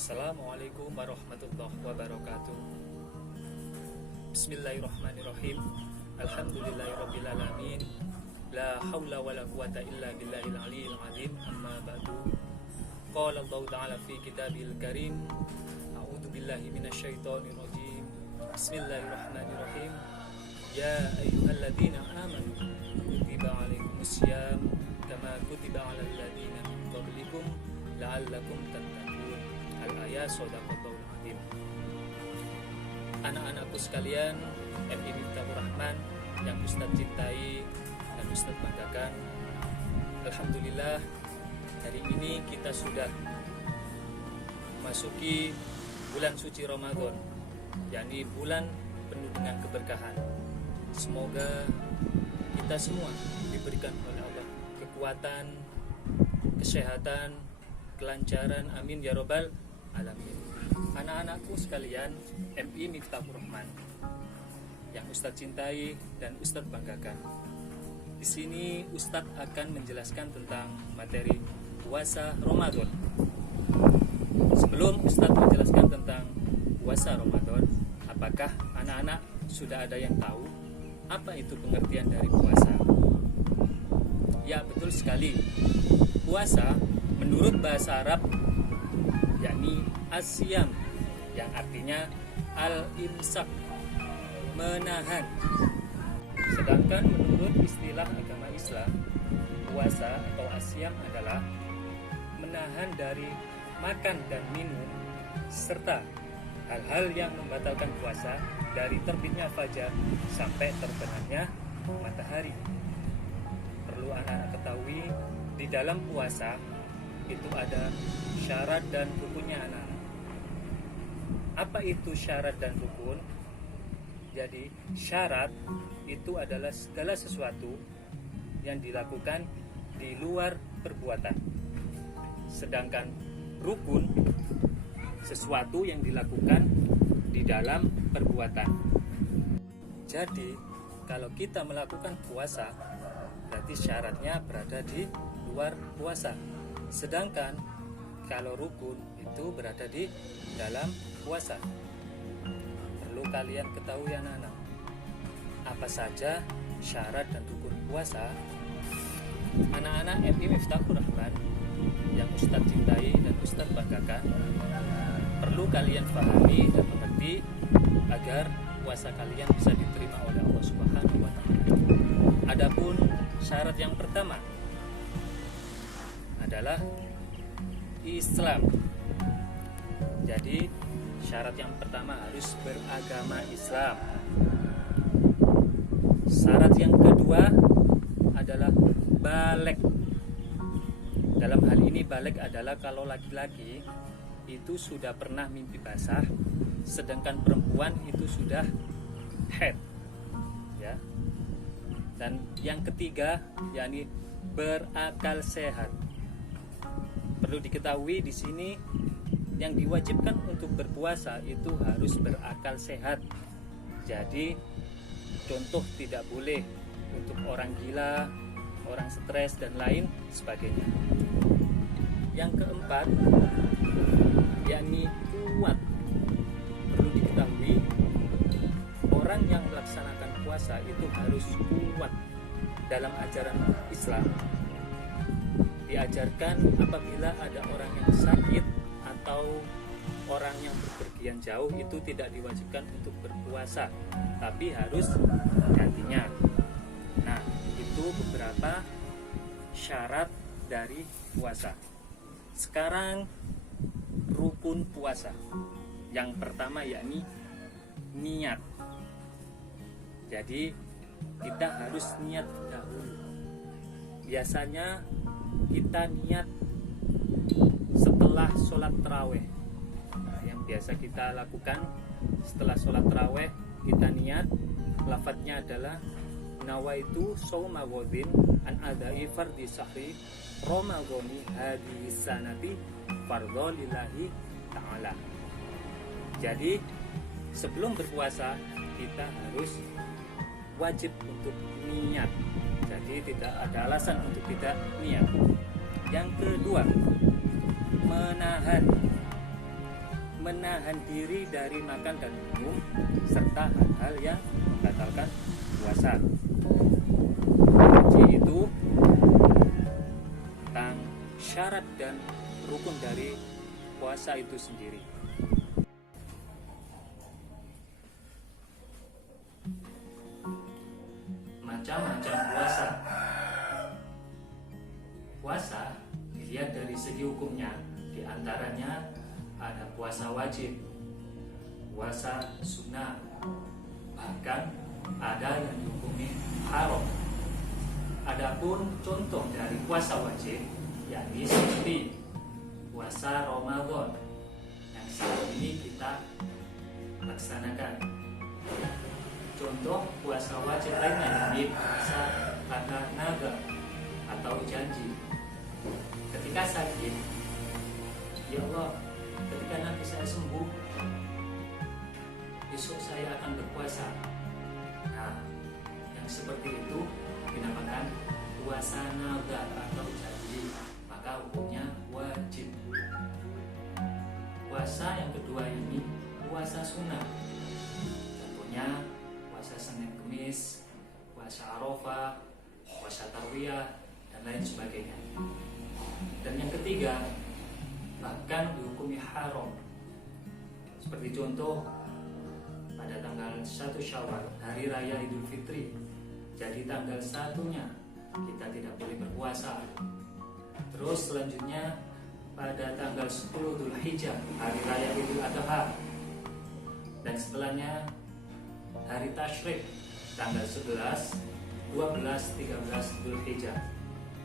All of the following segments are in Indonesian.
Assalamualaikum warahmatullahi wabarakatuh. Bismillahirrahmanirrahim. Alhamdulillahirabbil alamin. La haula wala quwata illa billahil aliyil azim. Amma ba'du. Qala Allah ta'ala fi kitabil karim. A'udzu billahi minasyaitonir rajim. Bismillahirrahmanirrahim. Ya ayyuhalladzina amanu kutiba alaikumusiyam kama kutiba alal ladzina min qablikum la'allakum tattaqun. Al-ayat Shadaqallahul Azim. Anak-anakku sekalian, MI Miftahur Rahman yang Ustadz cintai dan Ustadz banggakan, alhamdulillah hari ini kita sudah memasuki bulan suci Ramadan, yakni bulan penuh dengan keberkahan. Semoga kita semua diberikan oleh Allah kekuatan, kesehatan, kelancaran, amin ya robbal alamin. Anak-anakku sekalian, MI Miftahur Rahman yang Ustadz cintai dan Ustadz banggakan. Di sini Ustadz akan menjelaskan tentang materi puasa Ramadan. Sebelum Ustadz menjelaskan tentang puasa Ramadan, apakah anak-anak sudah ada yang tahu apa itu pengertian dari puasa? Ya, betul sekali. Puasa menurut bahasa Arab yakni asyam, yang artinya al-imsak, menahan. Sedangkan menurut istilah agama Islam, puasa atau asyam adalah menahan dari makan dan minum serta hal-hal yang membatalkan puasa dari terbitnya fajar sampai terbenamnya matahari. Perlu anak-anak ketahui, di dalam puasa itu ada syarat dan rukunnya anak-anak. Apa itu syarat dan rukun? Jadi syarat itu adalah segala sesuatu yang dilakukan di luar perbuatan. Sedangkan rukun sesuatu yang dilakukan di dalam perbuatan. Jadi kalau kita melakukan puasa, berarti syaratnya berada di luar puasa. Sedangkan kalau rukun itu berada di dalam puasa. Perlu kalian ketahui anak-anak, apa saja syarat dan rukun puasa. Anak-anak MI Miftahur Rahman yang Ustadz cintai dan Ustadz banggakan, perlu kalian pahami dan mengerti agar puasa kalian bisa diterima oleh Allah Subhanahu wa Ta'ala. Adapun syarat yang pertama adalah Islam. Jadi syarat yang pertama harus beragama Islam. Syarat yang kedua adalah baligh. Dalam hal ini baligh adalah kalau laki-laki itu sudah pernah mimpi basah, sedangkan perempuan itu sudah haid, ya. Dan yang ketiga yakni berakal sehat. Perlu diketahui di sini yang diwajibkan untuk berpuasa itu harus berakal sehat. Jadi contoh tidak boleh untuk orang gila, orang stres dan lain sebagainya. Yang keempat yakni kuat. Perlu diketahui orang yang melaksanakan puasa itu harus kuat. Dalam ajaran Islam diajarkan apabila ada orang yang sakit atau orang yang berpergian jauh itu tidak diwajibkan untuk berpuasa, tapi harus gantinya. Nah, itu beberapa syarat dari puasa. Sekarang rukun puasa. Yang pertama yakni niat. Jadi kita harus niat dahulu. Biasanya kita niat setelah sholat taraweh. Nah, yang biasa kita lakukan setelah sholat taraweh, kita niat, lafadznya adalah nawaitu shauma ghadin an adai fardhi sahri ramadhani hadhihi sanati fardhu lillahi ta'ala. Jadi sebelum berpuasa kita harus wajib untuk niat. Jadi tidak ada alasan untuk tidak niat. Yang kedua, menahan. menahan diri dari makan dan minum serta hal-hal yang membatalkan puasa. Jadi itu tentang syarat dan rukun dari puasa itu sendiri. Macam-macam puasa. Puasa dilihat dari segi hukumnya, di antaranya ada puasa wajib, puasa sunnah, bahkan ada yang dihukumi haram. Adapun contoh dari puasa wajib, yakni seperti puasa Ramadan yang saat ini kita laksanakan. Contoh puasa wajib lainnya yakni puasa pada nazar atau janji. Ketika sakit, ya Allah, ketika nanti saya sembuh, besok saya akan berpuasa. Nah, yang seperti itu dinamakan puasa nazar atau janji, maka hukumnya wajib. Puasa yang kedua ini puasa sunnah. Contohnya puasa Senin Kemis, puasa Arafah, puasa Tarwiyah, dan lain sebagainya. Dan yang ketiga, bahkan dihukumi haram. Seperti contoh pada tanggal 1 Syawal, hari raya Idul Fitri. Jadi tanggal 1-nya kita tidak boleh berpuasa. Terus selanjutnya pada tanggal 10 Dzulhijjah, hari raya Idul Adha. Dan setelahnya hari Tasyrik, tanggal 11, 12, 13 Dzulhijjah.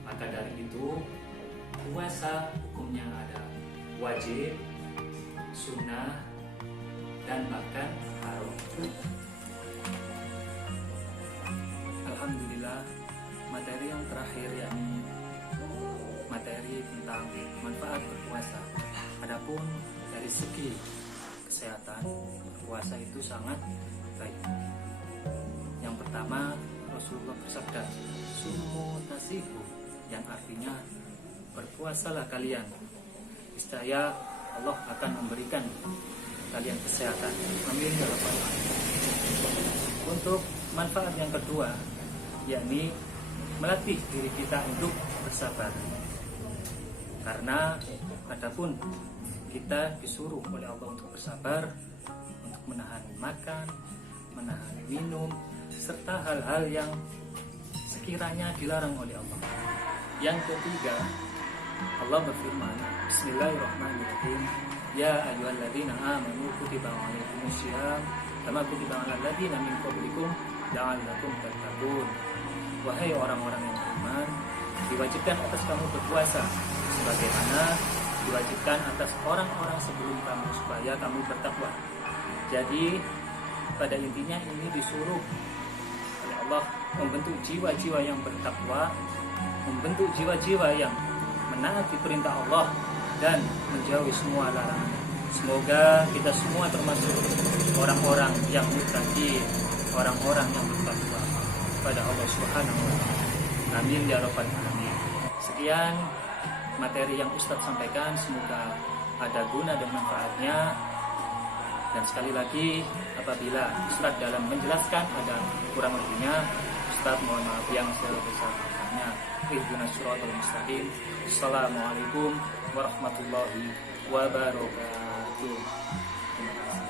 Maka dari itu puasa hukumnya ada wajib, sunnah, dan bahkan haram. Alhamdulillah, materi yang terakhir yakni materi tentang manfaat berpuasa. Adapun dari segi kesehatan, berpuasa itu sangat baik. Yang pertama, Rasulullah bersabda, "Sumu tasihu," yang artinya berpuasalah kalian, niscaya Allah akan memberikan kalian kesehatan. Amin ya rabbal alamin. Untuk manfaat yang kedua, yakni melatih diri kita untuk bersabar. Karena adapun kita disuruh oleh Allah untuk bersabar, untuk menahan makan, menahan minum, serta hal-hal yang sekiranya dilarang oleh Allah. Yang ketiga, Allah berfirman, Bismillahirrahmanirrahim, Ya ayyuhalladzina amanu kutiba alaikumussyiyam kama kutiba alal ladzina min qablikum la'allakum tattaqun. Wahai orang-orang yang beriman, diwajibkan atas kamu berpuasa sebagaimana diwajibkan atas orang-orang sebelum kamu supaya kamu bertakwa. Jadi pada intinya ini disuruh oleh Allah membentuk jiwa-jiwa yang bertakwa, membentuk jiwa-jiwa yang menaati perintah Allah dan menjauhi semua larangan. Semoga kita semua termasuk orang-orang yang muttaqin, orang-orang yang bertakwa pada Allah Subhanahu wa taala. Amin ya rabbal alamin. Sekian materi yang Ustadz sampaikan, semoga ada guna dan manfaatnya. Dan sekali lagi, apabila Ustadz dalam menjelaskan ada kurang lebihnya, Ustadz mohon maaf yang sebesar-besarnya. Ihdinas siratal mustaqim. Assalamualaikum warahmatullahi wabarakatuh. Terima kasih.